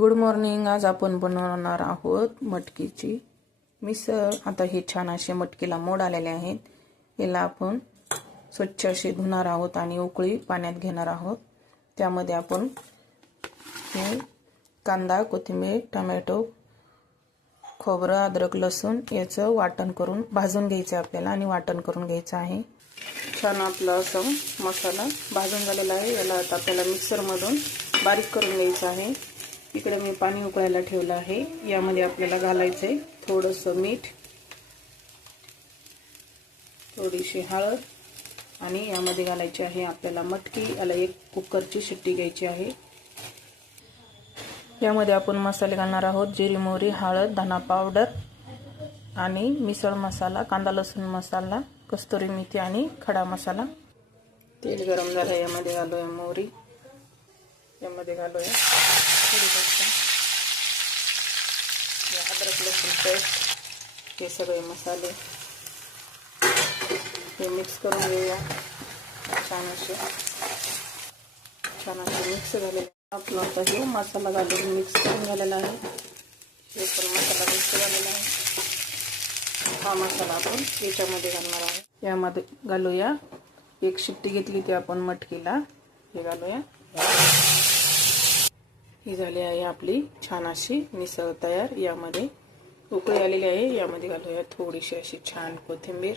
Good morning. आज आपण बनवणार आहोत मटकीची मिसळ. आता हे छान असे मटकीला मोड आलेले आहेत. याला आपण स्वच्छ असे धुणार आहोत आणि उकळी पाण्यात घेणार आहोत. त्यामध्ये आपण हे कांदा, कोथिंबीर, टोमॅटो, खोबरं, अद्रक, लसूण याचं वाटण करून भाजून घ्यायचं आपल्याला आणि वाटण करून घ्यायचं आहे. छान आपला असं मसाला भाजून झालेला आहे. याला आता आपल्याला मिक्सरमधून बारीक करून घ्यायचं आहे. इकडे मी पाणी उकळायला ठेवलं आहे. यामध्ये आपल्याला घालायचं आहे थोडंसं मीठ, थोडीशी हळद आणि यामध्ये घालायची आहे आपल्याला मटकी. याला एक कुकरची शिट्टी घ्यायची आहे. यामध्ये आपण मसाले घालणार आहोत. जिरी, मोहरी, हळद, धना पावडर आणि मिसळ मसाला, कांदा लसूण मसाला, कस्तुरी मेथी आणि खडा मसाला. तेल गरम झालं. यामध्ये घालूया मोहरी, यामध्ये घालूया अद्रक लसूण पेस्ट, हे सगळे मसाले हे मिक्स करून घेऊया. छान असे मिक्स झालेले. आपला आता हे मसाला घालून मिक्स करून झालेला आहे. हे पण मसाला मिक्स झालेला आहे. हा मसाला आपण याच्यामध्ये घालणार आहे. यामध्ये घालूया एक शिट्टी घेतली ती आपण मटकीला, हे घालूया. ही झाली आहे आपली छान अशी मिसळ तयार. यामध्ये उकळी आलेली आहे. यामध्ये घालूया थोडीशी अशी छान कोथिंबीर.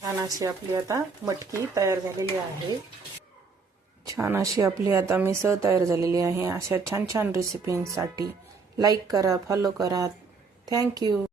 छान अशी आपली आता मटकी तयार झालेली आहे. छान अशी आपली आता मिसळ तयार झालेली आहे. अशा छान छान रेसिपींसाठी लाईक करा, फॉलो करा. थँक्यू.